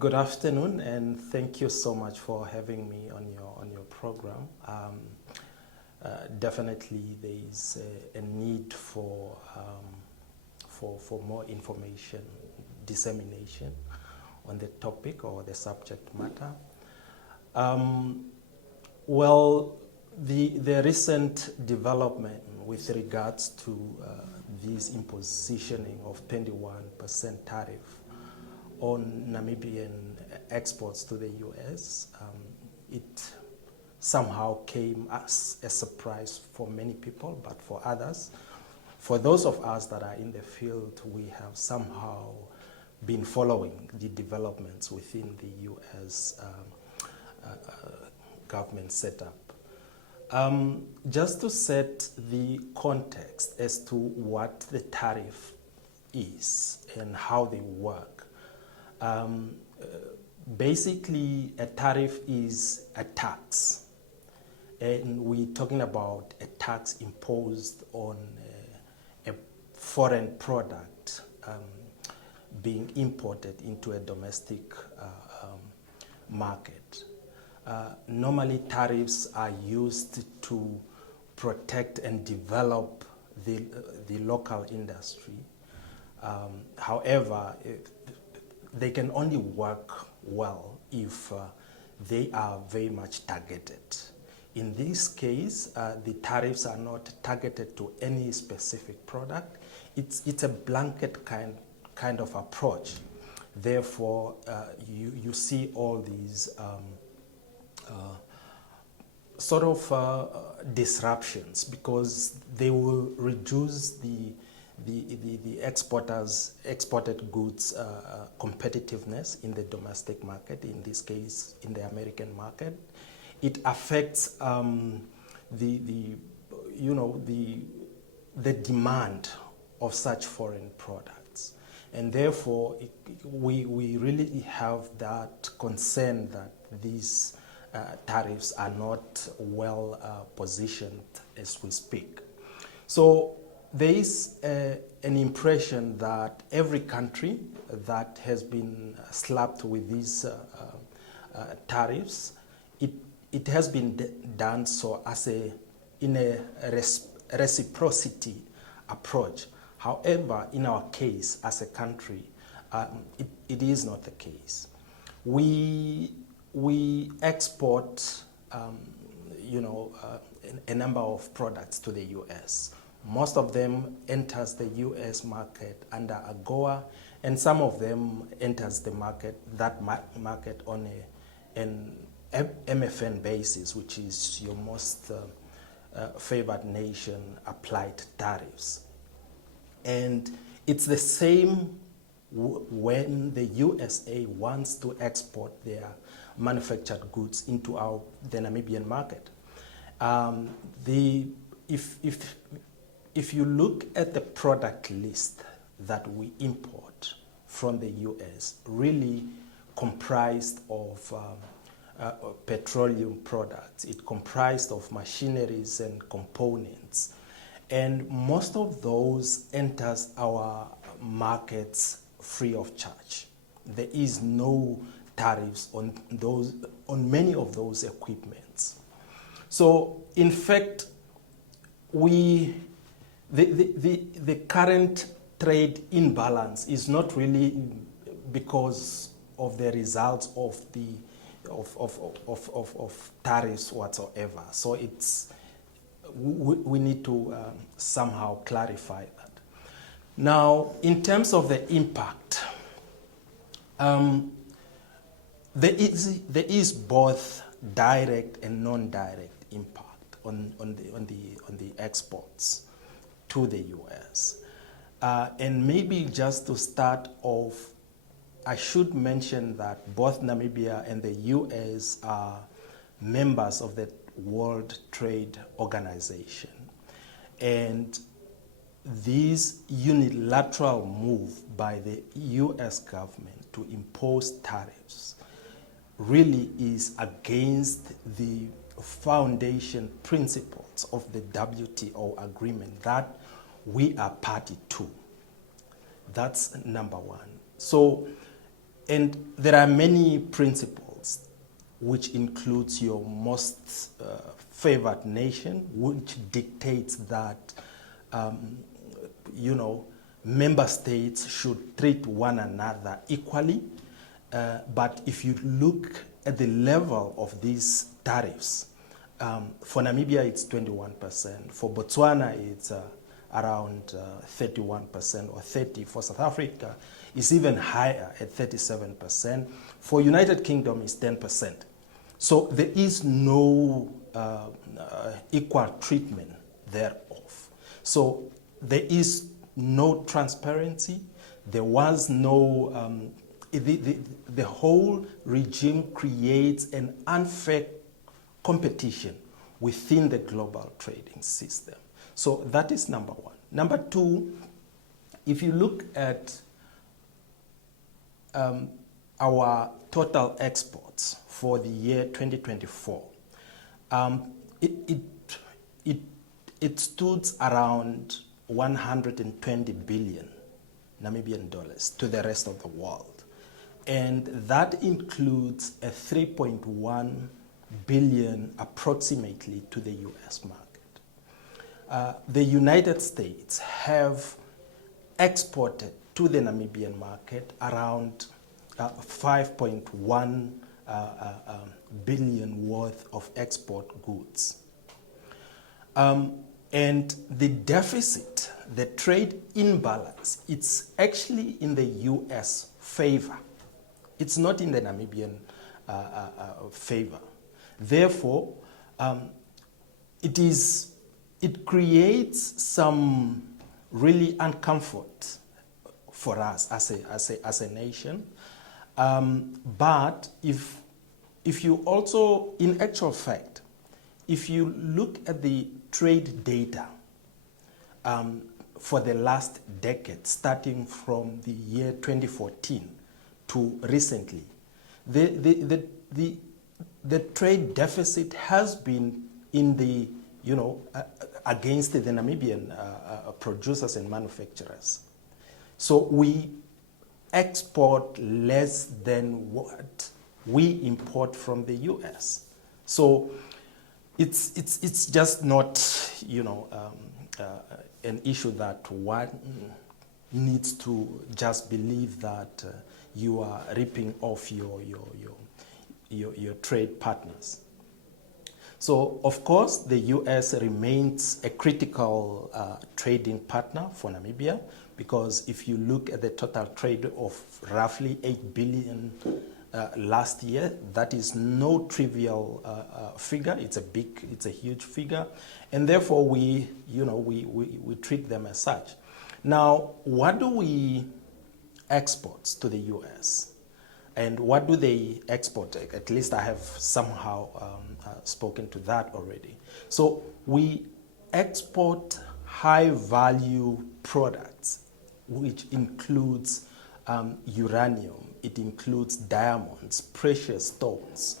Good afternoon, and thank you so much for having me on your program. Definitely, there is a need for more information dissemination on the topic or the subject matter. Well, the recent development with regards to this impositioning of 21% tariff on Namibian exports to the US, it somehow came as a surprise for many people, but for others, for those of us that are in the field, we have somehow been following the developments within the US government setup. Just to set the context as to what the tariff is and how they work. Basically, a tariff is a tax, and we're talking about a tax imposed on a foreign product being imported into a domestic market. Normally, tariffs are used to protect and develop the local industry. However, they can only work well if they are very much targeted. In this case, the tariffs are not targeted to any specific product. It's a blanket kind of approach. Therefore, you see all these sort of disruptions, because they will reduce the exported goods competitiveness in the domestic market, in this case in the American market. It affects the demand of such foreign products, and therefore we really have that concern that these tariffs are not well positioned as we speak. So there is an impression that every country that has been slapped with these tariffs, it has been done so in a reciprocity approach. However, in our case as a country, it is not the case. We export a number of products to the US. Most of them enters the US market under AGOA, and some of them enters the market on an MFN basis, which is your most favored nation applied tariffs. And it's the same when the USA wants to export their manufactured goods into the Namibian market. If you look at the product list that we import from the US, really comprised of petroleum products, it comprised of machineries and components, and most of those enters our markets free of charge. There is no tariffs on many of those equipments. So in fact, the current trade imbalance is not really because of the results of tariffs whatsoever. So we need to somehow clarify that. Now, in terms of the impact, there is both direct and non-direct impact on the exports to the US. And maybe just to start off, I should mention that both Namibia and the US are members of the World Trade Organization. And this unilateral move by the US government to impose tariffs really is against the foundation principles of the WTO agreement that we are party to. That's number one. So And there are many principles, which includes your most favored nation, which dictates that, member states should treat one another equally. But if you look at the level of these tariffs, for Namibia it's 21%, for Botswana it's around 31% or 30%, for South Africa it's even higher at 37%, for United Kingdom it's 10%. So there is no equal treatment thereof. So there is no transparency, there was no, the whole regime creates an unfair competition within the global trading system. So that is number one. Number two, if you look at our total exports for the year 2024, it stood around 120 billion Namibian dollars to the rest of the world. And that includes a 3.1 billion approximately to the US market. The United States have exported to the Namibian market around 5.1 billion worth of export goods. And the deficit, the trade imbalance, it's actually in the US favor. It's not in the Namibian favor. Therefore, it creates some really uncomfort for us as a nation. But if you also, in actual fact, if you look at the trade data for the last decade, starting from the year 2014 to recently, the trade deficit has been in the, against the Namibian producers and manufacturers. So we export less than what we import from the US. So it's just not, an issue that one needs to just believe that you are ripping off your trade partners. So, of course, the US remains a critical trading partner for Namibia, because if you look at the total trade of roughly 8 billion last year, that is no trivial figure. It's a huge figure, and therefore we treat them as such. Now, what do we export to the US, and what do they export? At least I have somehow spoken to that already. So we export high-value products, which includes uranium, it includes diamonds, precious stones,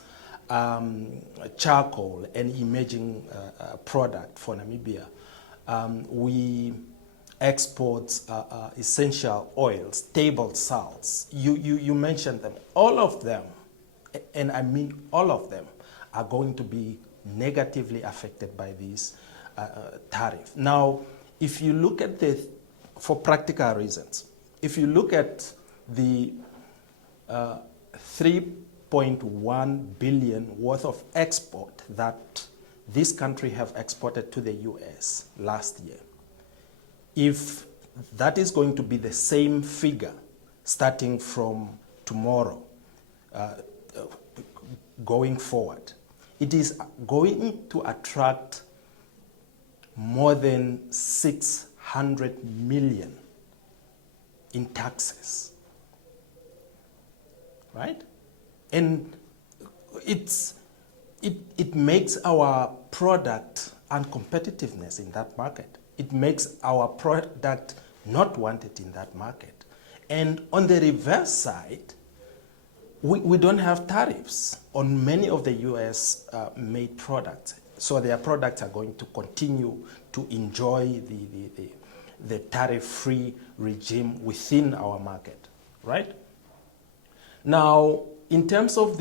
charcoal, and emerging product for Namibia. We export essential oils, table salts. You mentioned them. All of them, and I mean all of them, are going to be negatively affected by this tariff. Now, if you look at for practical reasons, if you look at the 3.1 billion worth of export that this country have exported to the US last year, if that is going to be the same figure starting from tomorrow going forward, it is going to attract more than 600 million in taxes, right? And it makes our product uncompetitiveness in that market. It makes our product not wanted in that market. And on the reverse side, we don't have tariffs on many of the US made products. So their products are going to continue to enjoy the tariff-free regime within our market, right? Now, in terms of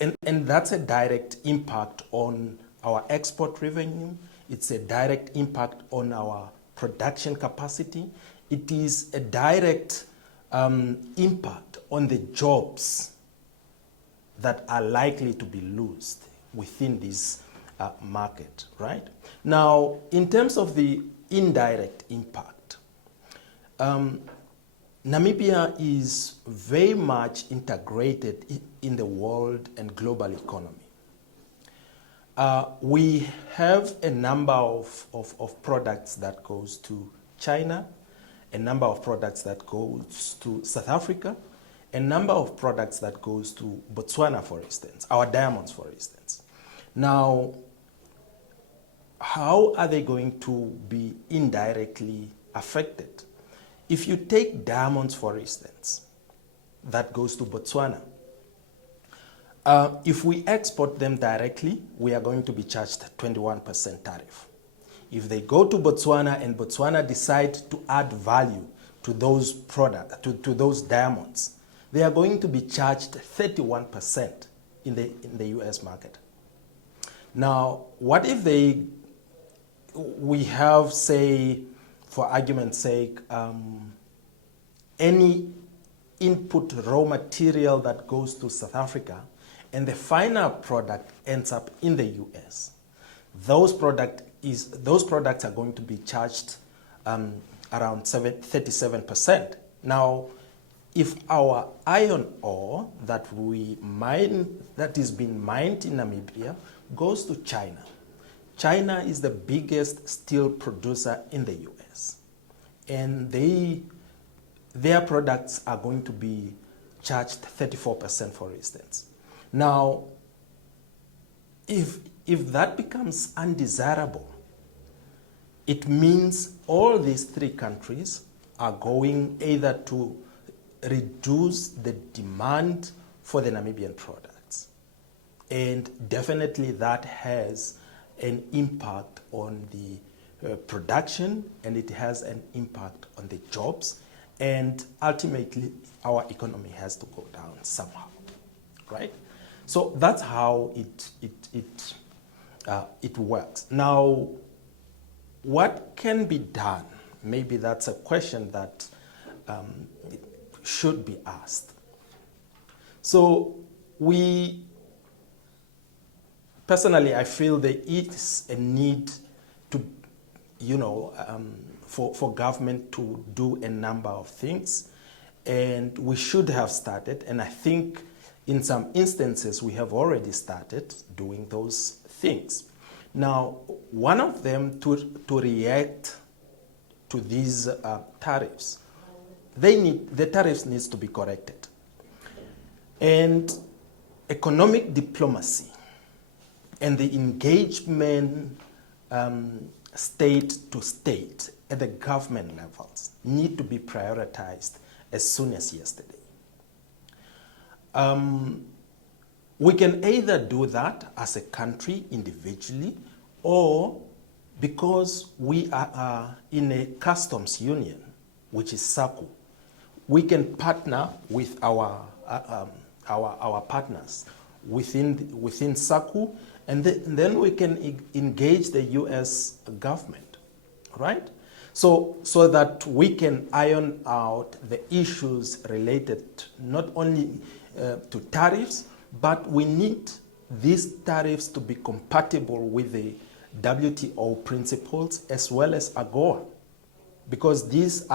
and that's a direct impact on our export revenue. It's a direct impact on our production capacity. It is a direct impact on the jobs that are likely to be lost within this market, right? Now, in terms of the indirect impact, Namibia is very much integrated in the world and global economy. We have a number of products that goes to China, a number of products that goes to South Africa, a number of products that goes to Botswana, for instance, our diamonds, for instance. Now, how are they going to be indirectly affected? If you take diamonds, for instance, that goes to Botswana, if we export them directly, we are going to be charged 21% tariff. If they go to Botswana and Botswana decide to add value to those products, to those diamonds, they are going to be charged 31% in the US market. Now, what if we have, say, for argument's sake, any input raw material that goes to South Africa and the final product ends up in the US. Those products are going to be charged around 37%. Now, if our iron ore that is being mined in Namibia goes to China, China is the biggest steel producer in the US, and their products are going to be charged 34%, for instance. Now, if that becomes undesirable, it means all these three countries are going either to reduce the demand for the Namibian products, and definitely that has an impact on the production, and it has an impact on the jobs, and ultimately our economy has to go down somehow, right? So that's how it works. Now, what can be done? Maybe that's a question that should be asked. So personally, I feel there is a need to, for government to do a number of things, and we should have started, and I think in some instances we have already started doing those things. Now, one of them to react to these tariffs, the tariffs needs to be corrected. And economic diplomacy and the engagement state to state at the government levels need to be prioritized as soon as yesterday. We can either do that as a country individually, or because we are in a customs union, which is SACU, we can partner with our partners within SACU, and then we can engage the US government, right? So that we can iron out the issues related not only to tariffs, but we need these tariffs to be compatible with the WTO principles as well as AGOA, because these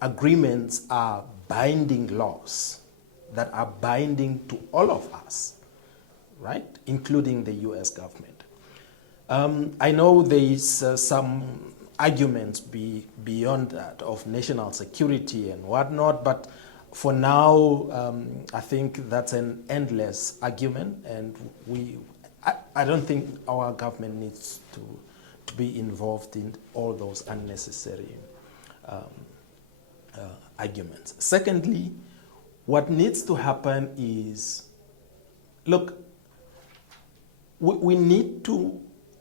agreements are binding laws that are binding to all of us, right, including the US government. I know there is some arguments beyond that of national security and whatnot, but for now, I think that's an endless argument, and I don't think our government needs to be involved in all those unnecessary arguments. Secondly, what needs to happen is, look, we need to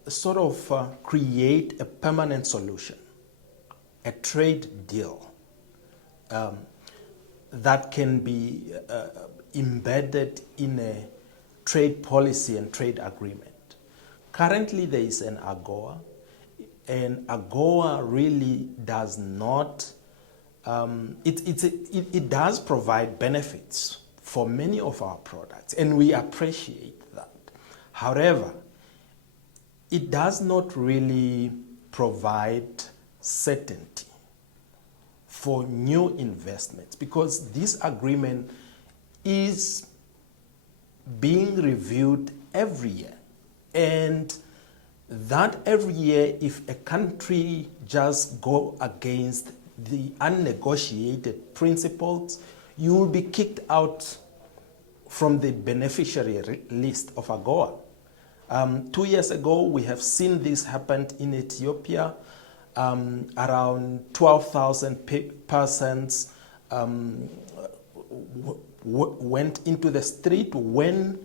sort of create a permanent solution, a trade deal. that can be embedded in a trade policy and trade agreement. Currently, there is an AGOA, and AGOA really does not, it does provide benefits for many of our products, and we appreciate that. However, it does not really provide certainty for new investments, because this agreement is being reviewed every year. And that every year, if a country just go against the unnegotiated principles, you will be kicked out from the beneficiary list of AGOA. 2 years ago, we have seen this happen in Ethiopia. Around 12,000 persons went into the street when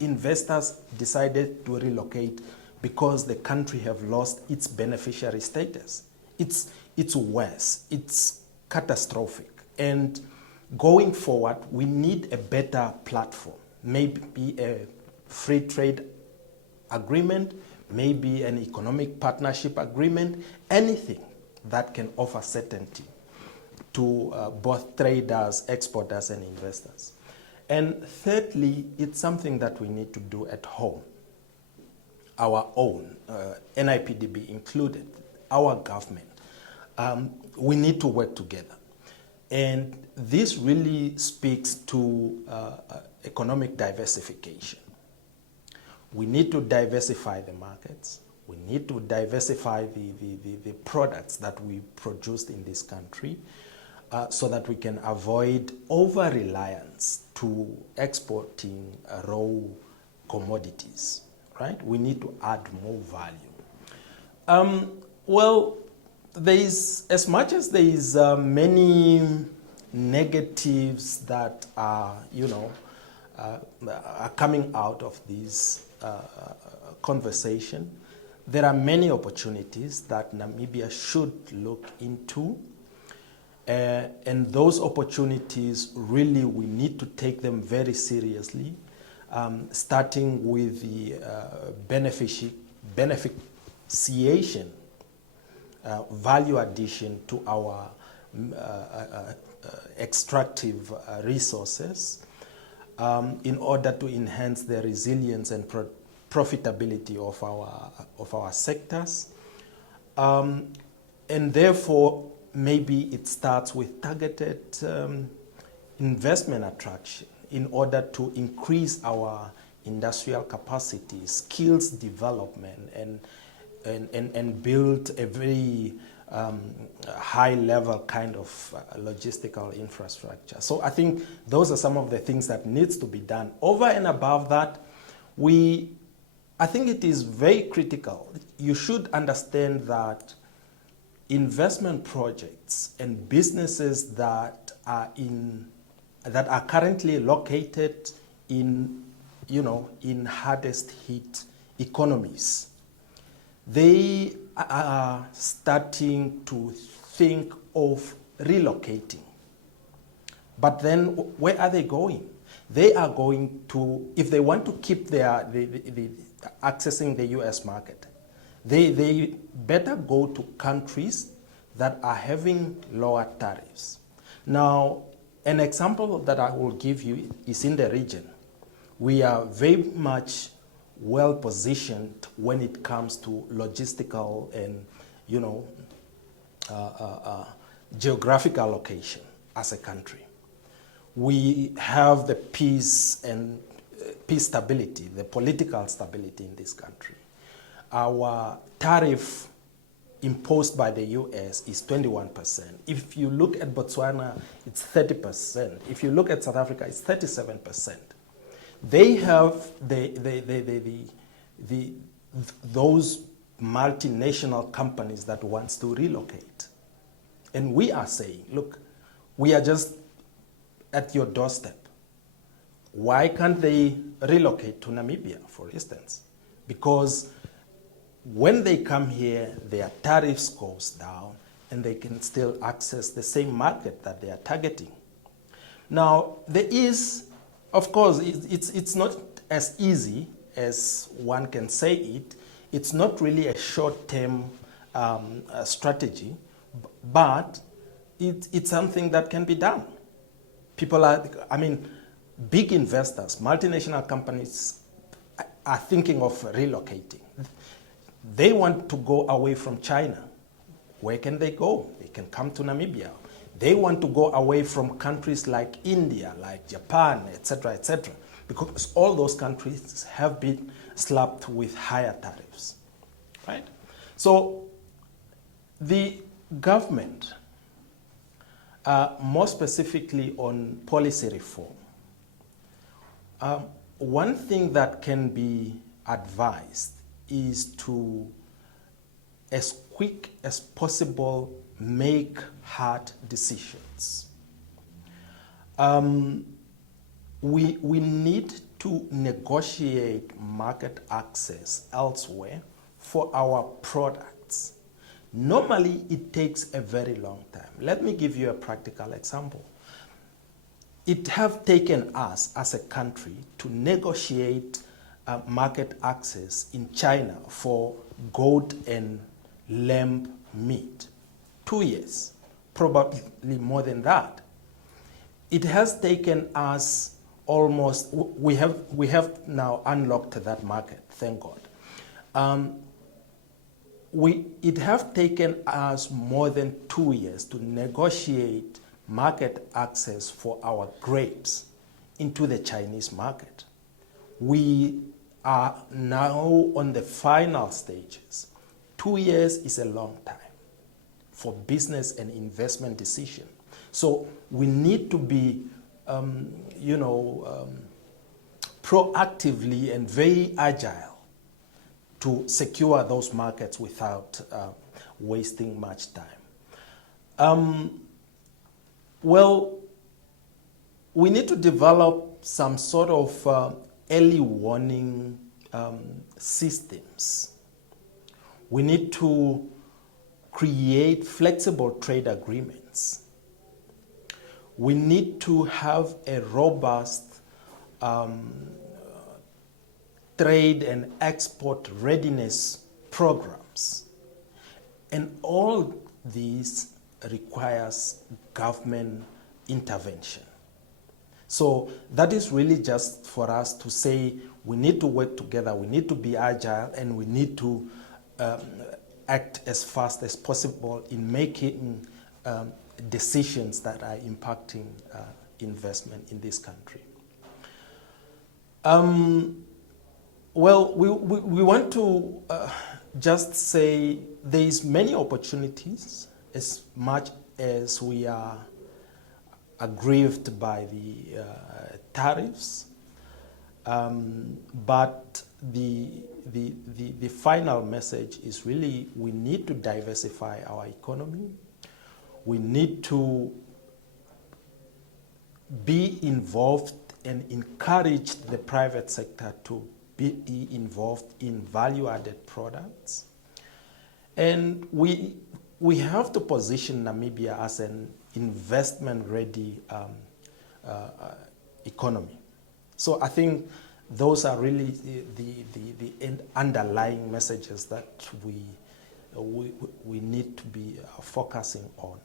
investors decided to relocate because the country have lost its beneficiary status. It's worse. It's catastrophic. And going forward, we need a better platform, maybe a free trade agreement, maybe an economic partnership agreement, anything that can offer certainty to both traders, exporters, and investors. And thirdly, it's something that we need to do at home, our own, NIPDB included, our government. We need to work together. And this really speaks to economic diversification. We need to diversify the markets. We need to diversify the products that we produced in this country so that we can avoid over-reliance to exporting raw commodities, right? We need to add more value. Well, there is, as much as there is many negatives that are, are coming out of this conversation, there are many opportunities that Namibia should look into. And those opportunities, really, we need to take them very seriously, starting with the beneficiation, value addition to our extractive resources in order to enhance the resilience and profitability of our sectors. And therefore, maybe it starts with targeted investment attraction in order to increase our industrial capacity, skills development, and build a very high-level kind of logistical infrastructure. So I think those are some of the things that needs to be done. Over and above that, I think it is very critical. You should understand that investment projects and businesses that are currently located in hardest hit economies, they are starting to think of relocating. But then where are they going? They are going to, if they want to keep accessing the US market, they better go to countries that are having lower tariffs. Now, an example that I will give you is in the region. We are very much well positioned when it comes to logistical and geographical location as a country. We have the peace stability, the political stability in this country. Our tariff imposed by the US is 21%. If you look at Botswana, it's 30%. If you look at South Africa, it's 37%. They have those multinational companies that wants to relocate. And we are saying, look, we are just at your doorstep. Why can't they relocate to Namibia, for instance? Because when they come here, their tariffs goes down and they can still access the same market that they are targeting. Now, there is, of course, it's not as easy as one can say it. It's not really a short-term strategy, but it's something that can be done. People are, I mean, big investors, multinational companies are thinking of relocating. They want to go away from China. Where can they go? They can come to Namibia. They want to go away from countries like India, like Japan, etc., because all those countries have been slapped with higher tariffs, right? So the government, more specifically on policy reform, one thing that can be advised is to, as quick as possible, make hard decisions. We need to negotiate market access elsewhere for our products. Normally, it takes a very long time. Let me give you a practical example. It have taken us as a country to negotiate market access in China for goat and lamb meat. 2 years, probably more than that. It has taken us almost, we have now unlocked that market, thank God. It have taken us more than 2 years to negotiate market access for our grapes into the Chinese market. We are now on the final stages. 2 years is a long time for business and investment decision. So we need to be, proactively and very agile to secure those markets without wasting much time. Well, we need to develop some sort of early warning systems. We need to create flexible trade agreements. We need to have a robust trade and export readiness programs. And all these requires government intervention. So that is really just for us to say we need to work together, we need to be agile, and we need to act as fast as possible in making decisions that are impacting investment in this country. Well, we want to just say there is many opportunities as much as we are aggrieved by the tariffs, but the final message is really we need to diversify our economy. We need to be involved and encourage the private sector to be involved in value-added products. And we have to position Namibia as an investment-ready economy. So I think those are really the underlying messages that we need to be focusing on.